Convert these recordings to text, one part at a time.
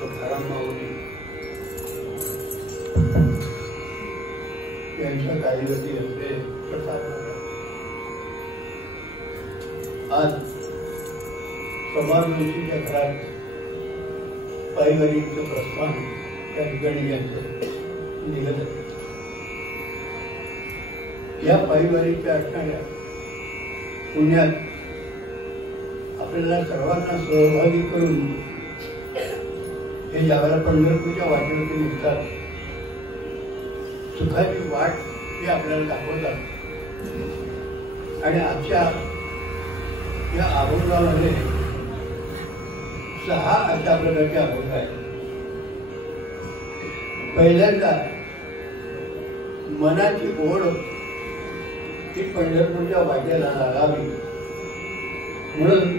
तुकाराम माऊली यांच्या काळीवरती असले प्रसाद आज समाजोशीच्या घरात पायवारीचं प्रस्थान त्या ठिकाणी यांचं निघत आहे. या पायवारीच्या असणाऱ्या पुण्यात आपल्याला सर्वांना सहभागी करून हे ज्यावेळेला पंढरपूरच्या वाटेवरती निघतात, सुखाची वाट हे आपल्याला दाखवतात. आणि आजच्या या अभंगामध्ये 6 अशा प्रकारचे अभंग आहेत. पहिल्यांदा मनाची ओढ ही पंढरपूरच्या वाटेला लागावी म्हणून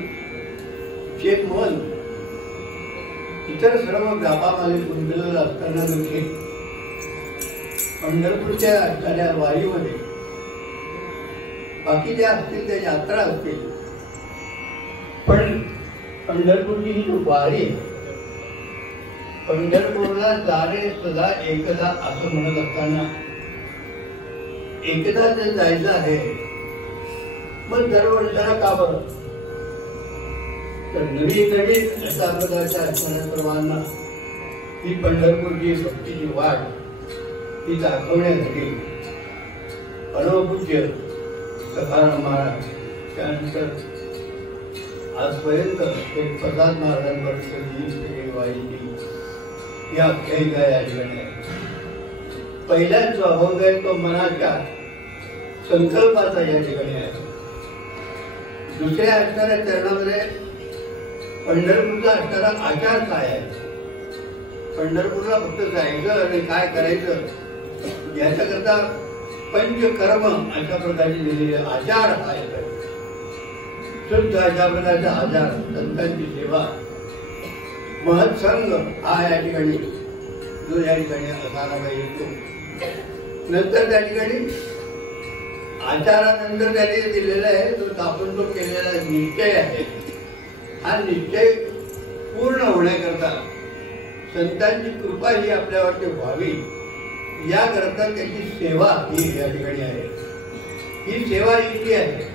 जे मन इतर सर्व व्यापामध्ये गुंतलेलं असताना देखील पंढरपूरच्या असणाऱ्या वारीमध्ये बाकी ज्या असतील त्या यात्रा असतील, पण पंढरपूरची ही वारी, पंढरपूरला जाणे सदा एकदा असं म्हणत असताना एकदा जे जायचं आहे, मग दरवर्षाला का बरं? तर नवीन नवीन अशा प्रकारच्या असणाऱ्या सर्वांना ही पंढरपूरची भक्तीची वाट ही दाखवण्यासाठी परमपूज्य तुकाराम महाराज, त्यानंतर आजपर्यंत एक प्रसाद महाराजांपर्यंत वारीची या आख्यायिका या ठिकाणी आहे. पहिलाच जो अभंग आहे तो मनाच्या संकल्पाचा या ठिकाणी आहे. दुसऱ्या असणाऱ्या चरणामध्ये पंढरपूरचा असणारा आचार काय आहे, पंढरपूरला फक्त जायचं आणि काय करायचं याच्याकरता पंचकर्म अशा प्रकारचे दिलेले आचार आहेत. शुद्ध अशा प्रकारचा आचार, संतांची सेवा, महत्संग हा या ठिकाणी जो या ठिकाणी असायला येतो. नंतर त्या ठिकाणी आचारानंतर त्याने दिलेला आहे तो आपण जो केलेला निश्चय आहे, हा निश्चय पूर्ण होण्याकरता संतांची कृपा ही आपल्यावरती व्हावी याकरता त्याची सेवा ही या ठिकाणी आहे. ही सेवा इतकी आहे.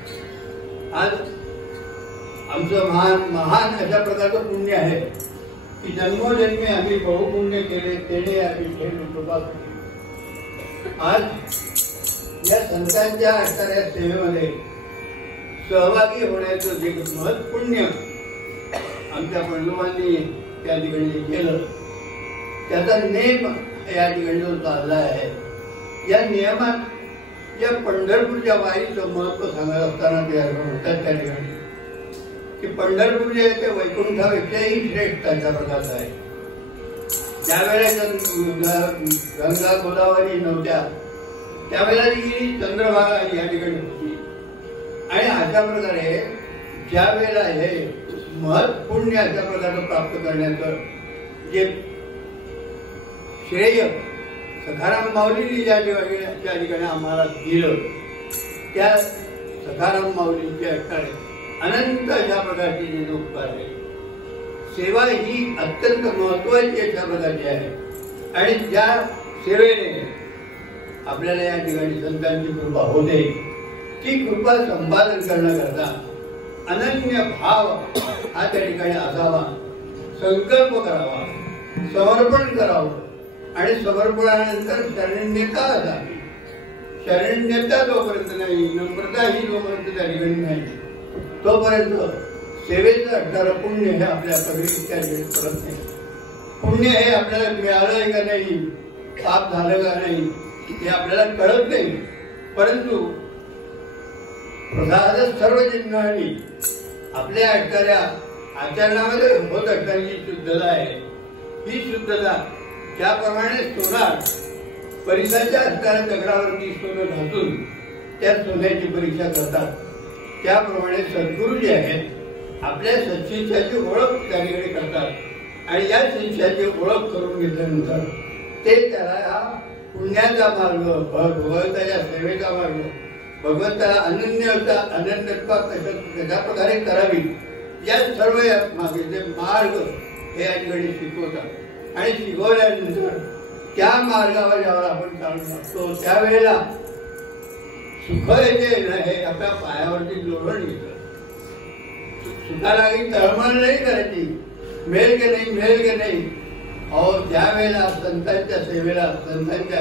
आज आमचं महान अशा प्रकारचं पुण्य आहे की जन्मोजन्मी आम्ही बहुपुण्य केले, तेने आम्ही कृपा केली. आज या संतांच्या असणाऱ्या सेवेमध्ये सहभागी होण्याचं जे महत्पुण्य आमच्या बंधुबांनी त्या ठिकाणी केलं, त्याचा नेम या ठिकाणी जो चालला आहे, या नियमात या पंढरपूरच्या वारीचं महत्व सांगत असताना ते म्हणतात त्या ठिकाणी की पंढरपूर जे आहे ते वैकुंठापेक्षाही श्रेष्ठ अशा प्रकारचं आहे. ज्यावेळेला गंगा गोदावरी नव्हत्या त्यावेळेला ही चंद्रभागा या ठिकाणी होती. आणि अशा प्रकारे ज्या वेळेला हे महत्पुण्य अशा प्रकारचं प्राप्त करण्याचं जे श्रेय तुकाराम माऊलींनी ज्या ठिकाणी आम्हाला दिलं, त्या तुकाराम माऊलींच्या असणारे अनंत अशा प्रकारची जी उपकार आहे. सेवा ही अत्यंत महत्वाची अशा प्रकारची आहे. आणि ज्या सेवेने आपल्याला या ठिकाणी संतांची कृपा होते, ती कृपा संपादन करण्याकरता अनन्य भाव हा त्या ठिकाणी असावा, संकल्प करावा, समर्पण करावं. आणि समर्पणानंतर शरण्यता असावी. शरण्यता जोपर्यंत नाही, नम्रता ही जोपर्यंत त्या ठिकाणी नाही, तोपर्यंत सेवेचं असणारं पुण्य हे आपल्या पदरीच्या करत नाही. पुण्य हे आपल्याला मिळालं का नाही, पाप झालं का नाही हे आपल्याला कळत नाही. परंतु प्रसाद सर्व चिन्हांनी आपल्या असणाऱ्या आचरणामध्ये होत असणारी शुद्धता आहे. ही शुद्धता त्याप्रमाणे सोनार परीक्षाच्या असणाऱ्या दगडावरती सोनं घासून त्या सोन्याची परीक्षा करतात, त्याप्रमाणे सद्गुरू जे आहेत आपल्या सत्शिष्याची ओळख त्या ठिकाणी करतात. आणि या शिष्याची ओळख करून घेतल्यानंतर ते त्याला हा पुण्याचा मार्ग, भगवंताच्या सेवेचा मार्ग, भगवंताला अनन्यत्वा कशा प्रकारे करावी या सर्व मागे जे मार्ग हे या ठिकाणी शिकवतात आणि शिकवल्यानंतर त्या मार्गावर जेव्हा आपण चालू लागतो त्यावेळेला सुख येते ना हे आपल्या पायावरती लोळण घेतं. सुखाला काही तळमळ नाही करायची, मिळेल की नाही मिळेल की नाही. अहो ज्या वेळेला संतांच्या सेवेला संतांच्या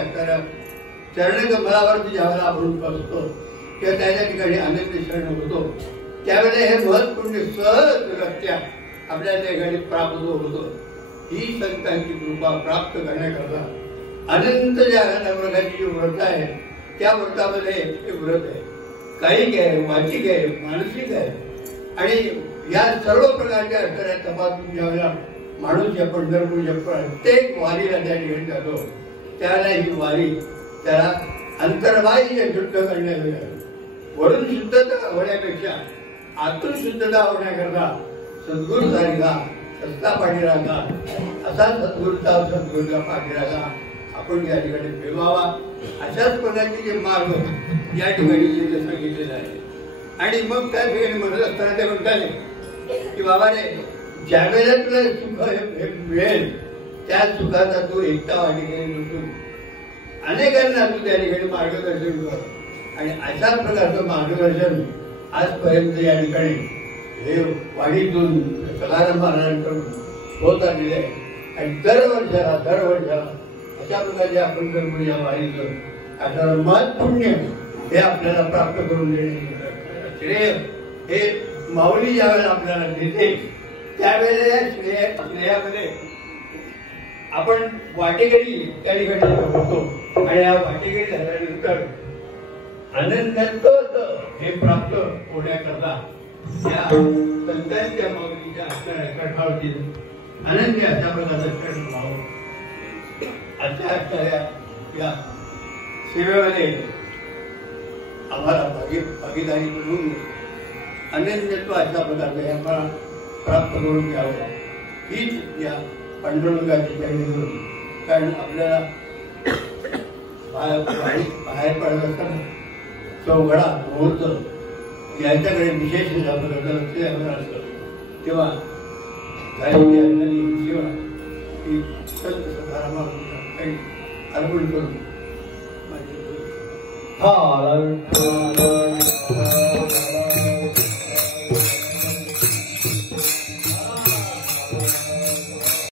चरणकमलावरती ज्यावेळेला आपण बसतो किंवा त्याच्या ठिकाणी आनंद क्षण होतो त्यावेळेला हे महत्त्वपूर्ण सहजरित्या आपल्या त्या ठिकाणी प्राप्त होतो. ही संतांची कृपा प्राप्त करण्याकरता अनंत ज्या प्रकारची जी व्रत आहे त्या व्रतामध्ये हे व्रत आहे, कायिक आहे, वाचिक आहे, मानसिक आहे. आणि या सर्व प्रकारच्या असणाऱ्या तपासून ज्यावेळेला माणूस या पंढरपूरच्या प्रत्येक वारीला त्या ठिकाणी जातो त्यावेळेला ही वारी त्याला अंतर्बाह्य शुद्ध करण्यासाठी वरून शुद्धता होण्यापेक्षा आतून शुद्धता होण्याकरता सद्गुरू सारखा सत्ता पाठीराखा असा सद्गुरूचा पाठीराखा आपण या ठिकाणी फिरवावा. अशाच प्रकारचे जे मार्ग या ठिकाणी सांगितलेले आहे. आणि मग त्या ठिकाणी म्हणत असताना ते म्हणताले की बाबा रे ज्या वेळेला तुला सुख मिळेल त्या सुखाचा तू एकटा वाटेकडे लुटून अनेकांना तू त्या ठिकाणी मार्गदर्शन कर. आणि अशा प्रकारचं मार्गदर्शन आजपर्यंत या ठिकाणी हे वाडीतून सखाराम महाराजांकडून होत आलेले आहे. आणि दरवर्षाला अशा प्रकारचे आपण करून या वारीचं असणारं महत्पुण्य हे आपल्याला प्राप्त करून देणे श्रेय हे माऊली ज्यावेळेला आपल्याला देते त्यावेळेला श्रेयामध्ये आपण वाटेकरी त्या ठिकाणी होतो. आणि या वाटेकरी झाल्यानंतर आनंदात हे प्राप्त होण्याकरता या संतांच्या माऊलीच्या असणाऱ्या कठावरती आनंदी अशा प्रकारचा क्षण भाव अशा असणाऱ्या या सेवेमध्ये आम्हाला भागीदारी करून अनन्यत्व अशा प्रकारचा आम्हाला प्राप्त करून घ्यावं हीच या पांडुरंगाची चरणी होती. कारण आपल्याला बाहेर पडत असताना चौघडा मुहूर्त यांच्याकडे विशेष लक्ष द्यावं असतं. तेव्हा झालेली सेवा ही संत सखारामाला अर्पण करून